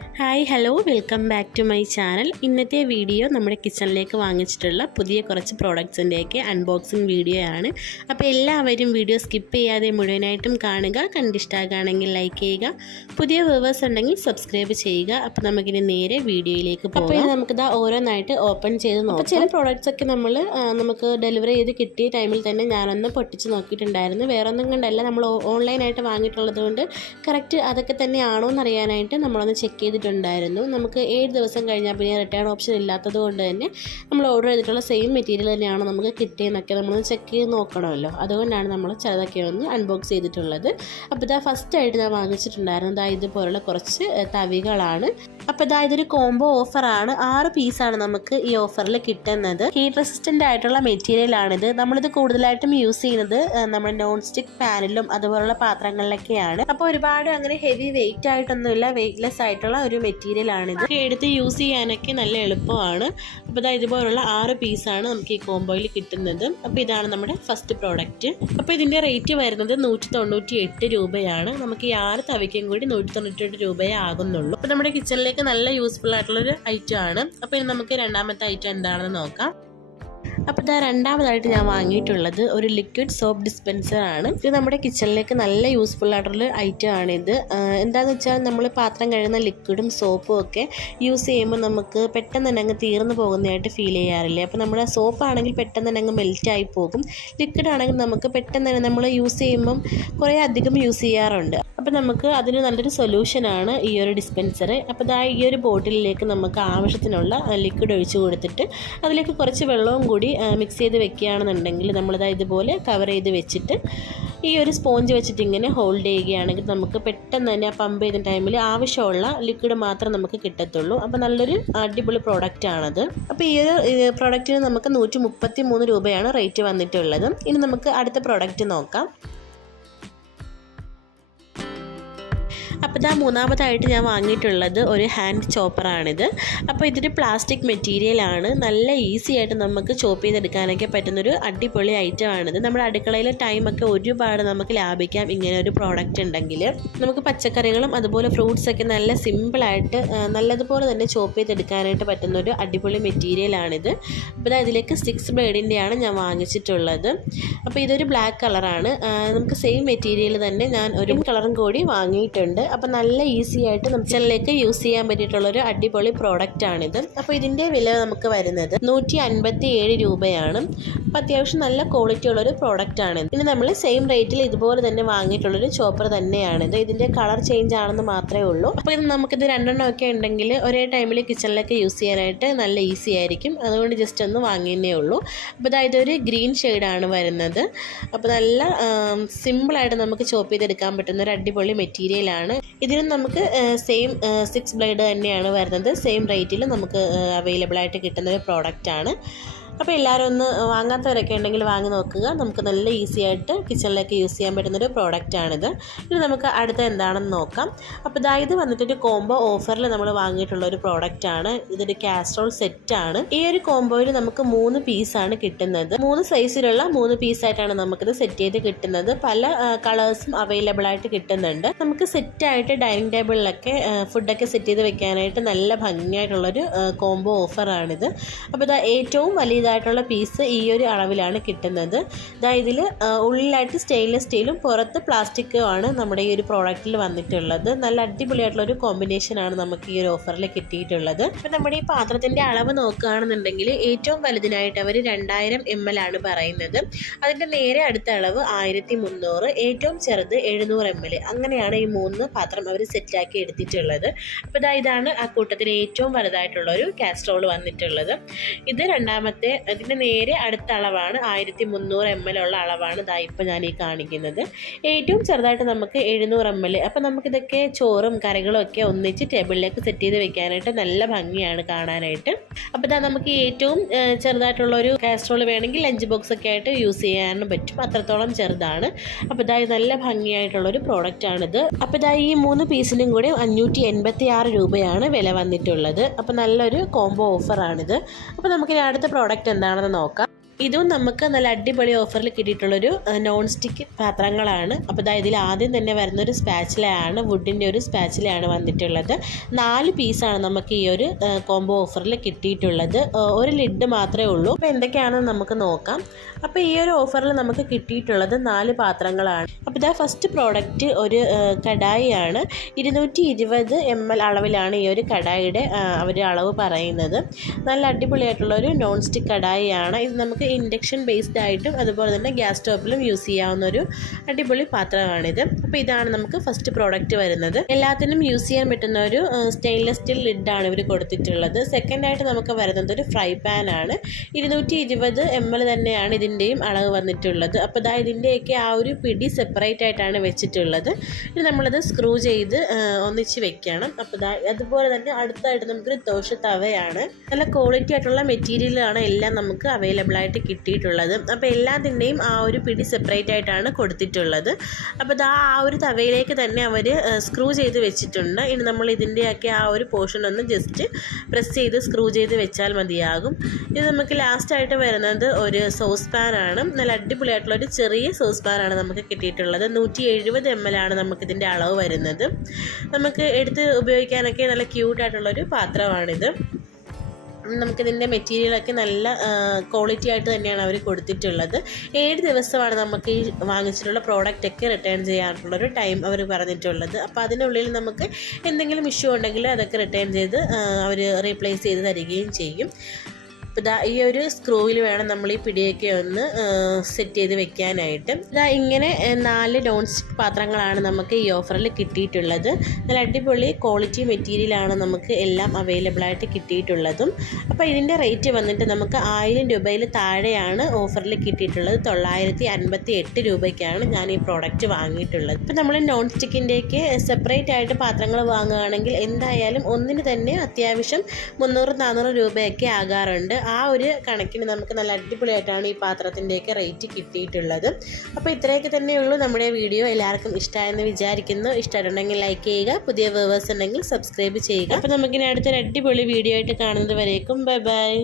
Hi hello welcome back to my channel. ഇന്നത്തെ video നമ്മുടെ കിച്ചണിലേക്ക് വാങ്ങിച്ചിട്ടുള്ള പുതിയ കുറച്ച് പ്രോഡക്ട്സിൻ്റെയൊക്കെ അൺബോക്സിങ് വീഡിയോ ആണ്. അപ്പോൾ എല്ലാവരും വീഡിയോ സ്കിപ്പ് ചെയ്യാതെ മുഴുവനായിട്ടും കാണുക. കണ്ടിഷ്ടമാകുകയാണെങ്കിൽ ലൈക്ക് ചെയ്യുക, പുതിയ വ്യൂവേഴ്സ് ഉണ്ടെങ്കിൽ സബ്സ്ക്രൈബ് ചെയ്യുക. അപ്പോൾ നമുക്കിനി നേരെ വീഡിയോയിലേക്ക് പോകാം. അപ്പോൾ നമുക്കിത് ഓരോന്നായിട്ട് ഓപ്പൺ ചെയ്ത് നോക്കാം. ചില പ്രോഡക്റ്റ്സൊക്കെ നമുക്ക് ഡെലിവറി ചെയ്ത് കിട്ടിയ ടൈമിൽ തന്നെ ഞാനൊന്ന് പൊട്ടിച്ച് നോക്കിയിട്ടുണ്ടായിരുന്നു. വേറെ ഒന്നും കൊണ്ടല്ല, നമ്മൾ ഓൺലൈനായിട്ട് വാങ്ങിയിട്ടുള്ളത് കൊണ്ട് കറക്റ്റ് അതൊക്കെ തന്നെയാണോ എന്നറിയാനായിട്ട് നമ്മളൊന്ന് ചെക്ക് ചെയ്തിട്ടുണ്ടായിരുന്നു. നമുക്ക് 7 ദിവസം കഴിഞ്ഞാൽ പിന്നെ റിട്ടേൺ ഓപ്ഷൻ ഇല്ലാത്തത് കൊണ്ട് തന്നെ നമ്മൾ ഓർഡർ ചെയ്തിട്ടുള്ള സെയിം മെറ്റീരിയൽ തന്നെയാണ് നമുക്ക് കിട്ടിയെന്നൊക്കെ നമ്മളൊന്ന് ചെക്ക് ചെയ്ത് നോക്കണമല്ലോ. അതുകൊണ്ടാണ് നമ്മൾ ചിലതൊക്കെ ഒന്ന് അൺബോക്സ് ചെയ്തിട്ടുള്ളത്. അപ്പോൾ ഇതാ ഫസ്റ്റ് ആയിട്ട് ഞാൻ വാങ്ങിച്ചിട്ടുണ്ടായിരുന്നു ഇതുപോലുള്ള കുറച്ച് തവികളാണ്. അപ്പോൾ ഇതൊരു കോംബോ ഓഫറാണ്. 6 പീസാണ് നമുക്ക് ഈ ഓഫറിൽ കിട്ടുന്നത്. ഹീറ്റ് റെസിസ്റ്റൻ്റ് ആയിട്ടുള്ള മെറ്റീരിയലാണിത്. നമ്മളിത് കൂടുതലായിട്ടും യൂസ് ചെയ്യുന്നത് നമ്മുടെ നോൺ സ്റ്റിക്ക് പാനിലും അതുപോലുള്ള പാത്രങ്ങളിലൊക്കെയാണ്. അപ്പോൾ ഒരുപാട് അങ്ങനെ ഹെവി വെയിറ്റ് ആയിട്ടൊന്നുമില്ല, വെയിറ്റ്ലെസ് ആയിട്ടുള്ള ഒരു മെറ്റീരിയലാണിത്. എടുത്ത് യൂസ് ചെയ്യാനൊക്കെ നല്ല എളുപ്പമാണ്. അപ്പോൾ ഇതുപോലുള്ള 6 പീസാണ് നമുക്ക് ഈ കോംബോയിൽ കിട്ടുന്നത്. അപ്പോൾ ഇതാണ് നമ്മുടെ ഫസ്റ്റ് പ്രോഡക്റ്റ്. അപ്പോൾ ഇതിൻ്റെ റേറ്റ് വരുന്നത് 198 രൂപയാണ്. നമുക്ക് ഈ 6 തവിക്കും കൂടി 198 രൂപയേ ആകുന്നുള്ളൂ. അപ്പോൾ നമ്മുടെ കിച്ചണിലേക്ക് നല്ല യൂസ്ഫുൾ ആയിട്ടുള്ളൊരു ഐറ്റം ആണ്. അപ്പോൾ ഇനി നമുക്ക് രണ്ടാമത്തെ ഐറ്റം എന്താണെന്ന് നോക്കാം. അപ്പോൾ രണ്ടാമതായിട്ട് ഞാൻ വാങ്ങിയിട്ടുള്ളത് ഒരു ലിക്വിഡ് സോപ്പ് ഡിസ്പെൻസർ ആണ്. ഇത് നമ്മുടെ കിച്ചണിലേക്ക് നല്ല യൂസ്ഫുൾ ആയിട്ടുള്ള ഐറ്റം ആണിത്. എന്താണെന്ന് വെച്ചാൽ നമ്മൾ പാത്രം കഴുകുന്ന ലിക്വിഡും സോപ്പും ഒക്കെ യൂസ് ചെയ്യുമ്പോൾ നമുക്ക് പെട്ടെന്ന് തന്നെ അങ്ങ് തീർന്നു പോകുന്നതായിട്ട് ഫീൽ ചെയ്യാറില്ലേ. അപ്പോൾ നമ്മുടെ സോപ്പ് ആണെങ്കിൽ പെട്ടെന്ന് തന്നെ അങ്ങ് മെൽറ്റായി പോകും. ലിക്വിഡ് ആണെങ്കിൽ നമുക്ക് പെട്ടെന്ന് തന്നെ നമ്മൾ യൂസ് ചെയ്യുമ്പം കുറേ അധികം യൂസ് ചെയ്യാറുണ്ട്. അപ്പോൾ നമുക്ക് അതിന് നല്ലൊരു സൊല്യൂഷനാണ് ഈ ഒരു ഡിസ്പെൻസർ. അപ്പോൾ ഈ ഒരു ബോട്ടിലിലേക്ക് നമുക്ക് ആവശ്യത്തിനുള്ള ലിക്വിഡ് ഒഴിച്ചു കൊടുത്തിട്ട് അതിലേക്ക് കുറച്ച് വെള്ളവും കൂടി മിക്സ് ചെയ്ത് വെക്കുകയാണെന്നുണ്ടെങ്കിൽ ഇതുപോലെ കവർ ചെയ്ത് വെച്ചിട്ട് ഈ ഒരു സ്പോഞ്ച് വെച്ചിട്ട് ഇങ്ങനെ ഹോൾഡ് ചെയ്യുകയാണെങ്കിൽ നമുക്ക് പെട്ടെന്ന് തന്നെ ആ പമ്പ് ചെയ്യുന്ന ടൈമിൽ ആവശ്യമുള്ള ലിക്വിഡ് മാത്രം നമുക്ക് കിട്ടത്തുള്ളൂ. അപ്പോൾ നല്ലൊരു അടിപൊളി പ്രോഡക്റ്റ് ആണത്. അപ്പോൾ ഈ ഒരു പ്രോഡക്റ്റിന് നമുക്ക് 133 രൂപയാണ് റേറ്റ് വന്നിട്ടുള്ളത്. ഇനി നമുക്ക് അടുത്ത പ്രോഡക്റ്റ് നോക്കാം. അപ്പോൾ മൂന്നാമതായിട്ട് ഞാൻ വാങ്ങിയിട്ടുള്ളത് ഒരു ഹാൻഡ് ചോപ്പറാണിത്. അപ്പോൾ ഇതൊരു പ്ലാസ്റ്റിക് മെറ്റീരിയലാണ്. നല്ല ഈസി ആയിട്ട് നമുക്ക് ചോപ്പ് ചെയ്തെടുക്കാനൊക്കെ പറ്റുന്നൊരു അടിപൊളി ഐറ്റമാണിത്. നമ്മുടെ അടുക്കളയിലെ ടൈമൊക്കെ ഒരുപാട് നമുക്ക് ലാഭിക്കാം ഇങ്ങനെ ഒരു പ്രോഡക്റ്റ് ഉണ്ടെങ്കിൽ. നമുക്ക് പച്ചക്കറികളും അതുപോലെ ഫ്രൂട്ട്സൊക്കെ നല്ല സിമ്പിളായിട്ട് നല്ലതുപോലെ തന്നെ ചോപ്പ് ചെയ്തെടുക്കാനായിട്ട് പറ്റുന്നൊരു അടിപൊളി മെറ്റീരിയലാണിത്. അപ്പോൾ ഇതിലേക്ക് 6 ബ്ലേഡിൻ്റെയാണ് ഞാൻ വാങ്ങിച്ചിട്ടുള്ളത്. അപ്പോൾ ഇതൊരു ബ്ലാക്ക് കളറാണ്. നമുക്ക് സെയിം മെറ്റീരിയൽ തന്നെ ഞാൻ ഒരു കളറും കൂടി വാങ്ങിയിട്ടുണ്ട്. അപ്പോൾ നല്ല ഈസി ആയിട്ട് കിച്ചണിലേക്ക് യൂസ് ചെയ്യാൻ പറ്റിയിട്ടുള്ളൊരു അടിപൊളി പ്രോഡക്റ്റ് ആണിത്. അപ്പോൾ ഇതിൻ്റെ വില നമുക്ക് വരുന്നത് 157 രൂപയാണ്. അപ്പോൾ അത്യാവശ്യം നല്ല ക്വാളിറ്റി ഉള്ളൊരു പ്രോഡക്റ്റ് ആണ്. ഇനി നമ്മൾ സെയിം റേറ്റിൽ ഇതുപോലെ തന്നെ വാങ്ങിയിട്ടുള്ളൊരു ചോപ്പർ തന്നെയാണിത്. ഇതിൻ്റെ കളർ ചേഞ്ച് ആണെന്ന് മാത്രമേ ഉള്ളൂ. അപ്പോൾ നമുക്കിത് 2 ഒക്കെ ഉണ്ടെങ്കിൽ ഒരേ ടൈമിൽ കിച്ചണിലേക്ക് യൂസ് ചെയ്യാനായിട്ട് നല്ല ഈസി ആയിരിക്കും. അതുകൊണ്ട് ജസ്റ്റ് ഒന്ന് വാങ്ങിയേ ഉള്ളൂ. അപ്പോൾ ഇതൊരു ഗ്രീൻ ഷെയ്ഡാണ് വരുന്നത്. അപ്പോൾ നല്ല സിമ്പിളായിട്ട് നമുക്ക് ചോപ്പ് ചെയ്തെടുക്കാൻ പറ്റുന്ന ഒരു അടിപൊളി മെറ്റീരിയലാണ്. ഇതിനും നമുക്ക് സെയിം 6 ബ്ലേഡ് തന്നെയാണ് വരുന്നത്. സെയിം റേറ്റിൽ നമുക്ക് അവൈലബിൾ ആയിട്ട് കിട്ടുന്ന ഒരു പ്രോഡക്റ്റാണ്. അപ്പോൾ എല്ലാവരും ഒന്ന് വാങ്ങാത്തവരൊക്കെ ഉണ്ടെങ്കിൽ വാങ്ങി നോക്കുക. നമുക്ക് നല്ല ഈസി ആയിട്ട് കിച്ചണിലേക്ക് യൂസ് ചെയ്യാൻ പറ്റുന്നൊരു പ്രോഡക്റ്റാണിത്. ഇനി നമുക്ക് അടുത്ത എന്താണെന്ന് നോക്കാം. അപ്പോൾ ഇത് വന്നിട്ടൊരു കോംബോ ഓഫറിൽ നമ്മൾ വാങ്ങിയിട്ടുള്ളൊരു പ്രോഡക്റ്റാണ്. ഇതൊരു കാസ്ട്രോൾ സെറ്റാണ്. ഈ ഒരു കോംബോയിൽ നമുക്ക് 3 പീസാണ് കിട്ടുന്നത്. 3 സൈസിലുള്ള 3 പീസായിട്ടാണ് നമുക്കിത് സെറ്റ് ചെയ്ത് കിട്ടുന്നത്. പല കളേഴ്സും അവൈലബിൾ ആയിട്ട് കിട്ടുന്നുണ്ട്. നമുക്ക് സെറ്റായിട്ട് ഡൈനിങ് ടേബിളിലൊക്കെ ഫുഡൊക്കെ സെറ്റ് ചെയ്ത് വെക്കാനായിട്ട് നല്ല ഭംഗിയായിട്ടുള്ളൊരു കോംബോ ഓഫറാണിത്. അപ്പോൾ ഏറ്റവും വലിയതായിട്ടുള്ള പീസ് ഈ ഒരു അളവിലാണ് കിട്ടുന്നത്. ഇതിൽ ഉള്ളിലായിട്ട് സ്റ്റെയിൻലെസ് സ്റ്റീലും പുറത്ത് പ്ലാസ്റ്റിക്കും ആണ് നമ്മുടെ ഈ ഒരു പ്രോഡക്റ്റിൽ വന്നിട്ടുള്ളത്. നല്ല അടിപൊളിയായിട്ടുള്ളൊരു കോമ്പിനേഷനാണ് നമുക്ക് ഈ ഒരു ഓഫറിൽ കിട്ടിയിട്ടുള്ളത്. അപ്പോൾ നമ്മുടെ ഈ പാത്രത്തിൻ്റെ അളവ് നോക്കുകയാണെന്നുണ്ടെങ്കിൽ ഏറ്റവും വലുതിനായിട്ട് അവർ 2000 ml ആണ് പറയുന്നത്. അതിൻ്റെ നേരെ അടുത്ത അളവ് 1300, ഏറ്റവും ചെറുത് 700 ml. അങ്ങനെയാണ് ഈ 3 പാത്രം അവർ സെറ്റാക്കി എടുത്തിട്ടുള്ളത്. അപ്പോൾ ഇതാണ് ആ കൂട്ടത്തിൽ ഏറ്റവും വലുതായിട്ടുള്ള ഒരു കാസ്ട്രോൾ വന്നിട്ടുള്ളത്. ഇത് രണ്ടാമത്തെ, ഇതിൻ്റെ നേരെ അടുത്ത അളവാണ് 1300 ml ഉള്ള അളവാണ് ഇപ്പോൾ ഞാൻ ഈ കാണിക്കുന്നത്. ഏറ്റവും ചെറുതായിട്ട് നമുക്ക് 700 ml. അപ്പോൾ നമുക്കിതൊക്കെ ചോറും കറികളും ഒക്കെ ഒന്നിച്ച് ടേബിളിലേക്ക് സെറ്റ് ചെയ്ത് വെക്കാനായിട്ട് നല്ല ഭംഗിയാണ് കാണാനായിട്ട്. അപ്പോൾ നമുക്ക് ഏറ്റവും ചെറുതായിട്ടുള്ളൊരു കാസ്ട്രോൾ വേണമെങ്കിൽ ലഞ്ച് ബോക്സ് ഒക്കെ ആയിട്ട് യൂസ് ചെയ്യാനും പറ്റും. അത്രത്തോളം ചെറുതാണ്. അപ്പോൾ നല്ല ഭംഗിയായിട്ടുള്ളൊരു പ്രോഡക്റ്റാണിത്. അപ്പോൾ ഈ 3 പീസിനും കൂടി 586 രൂപയാണ് വില വന്നിട്ടുള്ളത്. അപ്പോൾ നല്ലൊരു കോംബോ ഓഫറാണിത്. അപ്പോൾ നമുക്ക് അടുത്ത പ്രോഡക്റ്റ് എന്താണെന്ന് നോക്കാം. ഇതും നമുക്ക് നല്ല അടിപൊളി ഓഫറിൽ കിട്ടിയിട്ടുള്ളൊരു നോൺ സ്റ്റിക്ക് പാത്രങ്ങളാണ്. അപ്പോൾ ഇതിൽ ആദ്യം തന്നെ വരുന്നൊരു സ്പാച്ചിലയാണ്, വുഡിൻ്റെ ഒരു സ്പാച്ചിലയാണ് വന്നിട്ടുള്ളത്. 4 പീസാണ് നമുക്ക് ഈ ഒരു കോംബോ ഓഫറിൽ കിട്ടിയിട്ടുള്ളത്. ഒരു ലിഡ് മാത്രമേ ഉള്ളൂ. അപ്പോൾ എന്തൊക്കെയാണെന്ന് നമുക്ക് നോക്കാം. അപ്പോൾ ഈ ഒരു ഓഫറിൽ നമുക്ക് കിട്ടിയിട്ടുള്ളത് 4 പാത്രങ്ങളാണ്. അപ്പോൾ ഫസ്റ്റ് പ്രോഡക്റ്റ് ഒരു കടായിയാണ്. 220 ml അളവിലാണ് ഈ ഒരു കടായിയുടെ അവർ അളവ് പറയുന്നത്. നല്ല അടിപൊളിയായിട്ടുള്ളൊരു നോൺ സ്റ്റിക്ക് കടായിയാണ്. ഇത് നമുക്ക് ഇൻഡക്ഷൻ ബേസ്ഡ് ആയിട്ടും അതുപോലെ തന്നെ ഗ്യാസ് സ്റ്റോപ്പിലും യൂസ് ചെയ്യാവുന്ന ഒരു അടിപൊളി പാത്രമാണിത്. അപ്പോൾ ഇതാണ് നമുക്ക് ഫസ്റ്റ് പ്രോഡക്റ്റ് വരുന്നത്. എല്ലാത്തിനും യൂസ് ചെയ്യാൻ പറ്റുന്ന ഒരു സ്റ്റെയിൻലെസ് സ്റ്റീൽ ലിഡാണ് ഇവർ കൊടുത്തിട്ടുള്ളത്. സെക്കൻഡായിട്ട് നമുക്ക് വരുന്നത് ഒരു ഫ്രൈ പാൻ ആണ്. 220 ml തന്നെയാണ് ഇതിൻ്റെയും അളവ് വന്നിട്ടുള്ളത്. അപ്പോൾ ഇതിൻ്റെയൊക്കെ ആ ഒരു പിടി സെപ്പറേറ്റ് ആയിട്ടാണ് വെച്ചിട്ടുള്ളത്. ഇനി നമ്മളത് സ്ക്രൂ ചെയ്ത് ഒന്നിച്ച് വെക്കണം. അപ്പോൾ അതുപോലെ തന്നെ അടുത്തായിട്ട് നമുക്കൊരു ദോശ തവയാണ്. നല്ല ക്വാളിറ്റി ആയിട്ടുള്ള മെറ്റീരിയലാണ് എല്ലാം നമുക്ക് അവൈലബിൾ ആയിട്ട് കിട്ടിയിട്ടുള്ളത്. അപ്പോൾ എല്ലാത്തിൻ്റെയും ആ ഒരു പിടി സെപ്പറേറ്റ് ആയിട്ടാണ് കൊടുത്തിട്ടുള്ളത്. അപ്പോൾ ആ ഒരു തവയിലേക്ക് തന്നെ അവർ സ്ക്രൂ ചെയ്ത് വെച്ചിട്ടുണ്ട്. ഇനി നമ്മൾ ഇതിൻ്റെയൊക്കെ ആ ഒരു പോർഷൻ ഒന്ന് ജസ്റ്റ് പ്രസ് ചെയ്ത് സ്ക്രൂ ചെയ്ത് വെച്ചാൽ മതിയാകും. ഇത് നമുക്ക് ലാസ്റ്റായിട്ട് വരുന്നത് ഒരു സോസ് പാനാണ്. നല്ല അടിപൊളിയായിട്ടുള്ളൊരു ചെറിയ സോസ് പാനാണ് നമുക്ക് കിട്ടിയിട്ടുള്ളത്. 170 ml ആണ് നമുക്കിതിൻ്റെ അളവ് വരുന്നത്. നമുക്ക് എടുത്ത് ഉപയോഗിക്കാനൊക്കെ നല്ല ക്യൂട്ടായിട്ടുള്ളൊരു പാത്രമാണിത്. നമുക്കിതിൻ്റെ മെറ്റീരിയലൊക്കെ നല്ല ക്വാളിറ്റി ആയിട്ട് തന്നെയാണ് അവർ കൊടുത്തിട്ടുള്ളത്. 7 ദിവസമാണ് നമുക്ക് ഈ വാങ്ങിച്ചിട്ടുള്ള പ്രോഡക്റ്റൊക്കെ റിട്ടേൺ ചെയ്യാനുള്ളൊരു ടൈം അവർ പറഞ്ഞിട്ടുള്ളത്. അപ്പോൾ അതിനുള്ളിൽ നമുക്ക് എന്തെങ്കിലും ഇഷ്യൂ ഉണ്ടെങ്കിൽ അതൊക്കെ റിട്ടേൺ ചെയ്ത് അവർ റീപ്ലേസ് ചെയ്ത് തരികയും ചെയ്യും. അപ്പോൾ ഈ ഒരു സ്ക്രൂവിൽ വേണം നമ്മൾ ഈ പിടിയൊക്കെ ഒന്ന് സെറ്റ് ചെയ്ത് വെക്കാനായിട്ട്. ഇങ്ങനെ 4 നോൺ സ്റ്റിക്ക് പാത്രങ്ങളാണ് നമുക്ക് ഈ ഓഫറിൽ കിട്ടിയിട്ടുള്ളത്. നല്ല അടിപൊളി ക്വാളിറ്റി മെറ്റീരിയലാണ് നമുക്ക് എല്ലാം അവൈലബിൾ ആയിട്ട് കിട്ടിയിട്ടുള്ളതും. അപ്പോൾ ഇതിൻ്റെ റേറ്റ് വന്നിട്ട് നമുക്ക് 1000 രൂപയിൽ താഴെയാണ് ഓഫറിൽ കിട്ടിയിട്ടുള്ളത്. 958 രൂപയ്ക്കാണ് ഞാൻ ഈ പ്രോഡക്റ്റ് വാങ്ങിയിട്ടുള്ളത്. ഇപ്പോൾ നമ്മൾ നോൺ സ്റ്റിക്കിൻ്റെയൊക്കെ സെപ്പറേറ്റ് ആയിട്ട് പാത്രങ്ങൾ വാങ്ങുകയാണെങ്കിൽ എന്തായാലും ഒന്നിന് തന്നെ അത്യാവശ്യം 300-400 രൂപയൊക്കെ ആകാറുണ്ട്. ആ ഒരു കണക്കിന് നമുക്ക് നല്ല അടിപൊളിയായിട്ടാണ് ഈ പാത്രത്തിൻ്റെയൊക്കെ റേറ്റ് കിട്ടിയിട്ടുള്ളത്. അപ്പോൾ ഇത്രയൊക്കെ തന്നെയുള്ളൂ നമ്മുടെ വീഡിയോ. എല്ലാവർക്കും ഇഷ്ടമായെന്ന് വിചാരിക്കുന്നു. ഇഷ്ടമായിട്ടുണ്ടെങ്കിൽ ലൈക്ക് ചെയ്യുക, പുതിയ വ്യൂവേഴ്സ് ഉണ്ടെങ്കിൽ സബ്സ്ക്രൈബ് ചെയ്യുക. അപ്പോൾ നമുക്കിനി അടുത്തൊരു അടിപൊളി വീഡിയോ ആയിട്ട് കാണുന്നത് വരേക്കും ബൈ ബൈ.